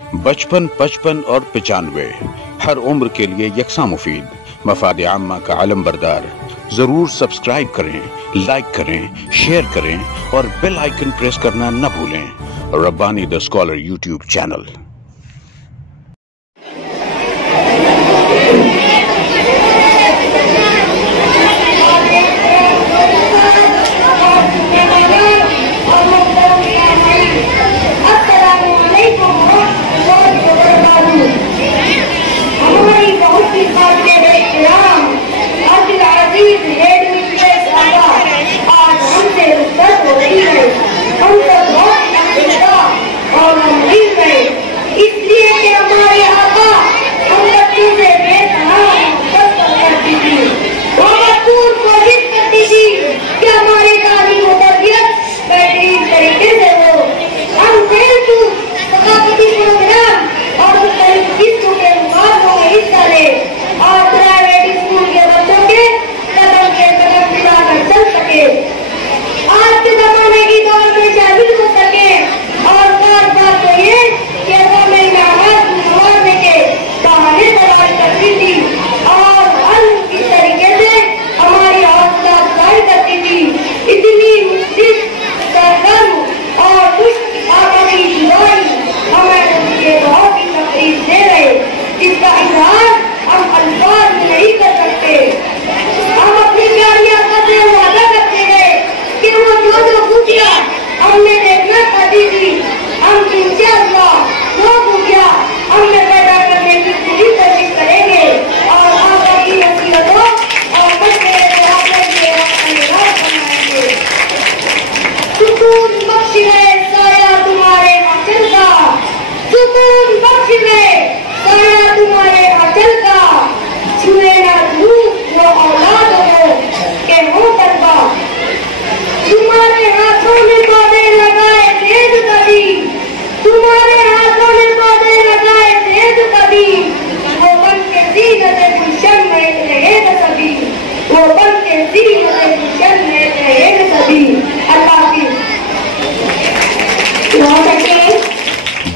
55, 55 और 95 हर उम्र के लिए यकसा मुफीद, मफाद आम्मा का अलम बरदार। जरूर सब्सक्राइब करें, लाइक करें, शेयर करें और बेल आइकन प्रेस करना न भूलें। Rabbani the scholar YouTube channel.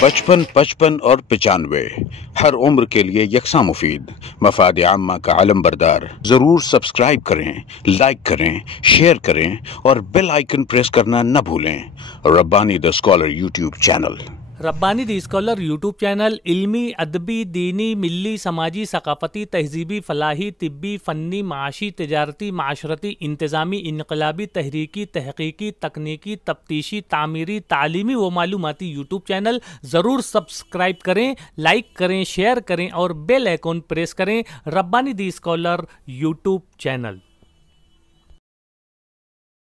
बचपन, 55 और 95 हर उम्र के लिए यकसा मुफीद, मफाद आम्मा का अलम बरदार। जरूर सब्सक्राइब करें, लाइक करें, शेयर करें और बेल आइकन प्रेस करना न भूलें। Rabbani the scholar YouTube channel. Rabbani the scholar YouTube channel इल्मी, अदबी, दीनी, मिली, समाजी, सकाफती, तहजीबी, फलाही, तिब्बी, फ़न्नी, माशी, तिजारती, माशरती, इंतज़ामी, इनकलाबी, तहरीकी, तहकीकी, तकनीकी, तफ्तीशी, तामीरी, तालीमी व मालूमाती यूट्यूब चैनल। ज़रूर सब्सक्राइब करें, लाइक करें, शेयर करें और बेल आइकन प्रेस करें। Rabbani the scholar YouTube channel.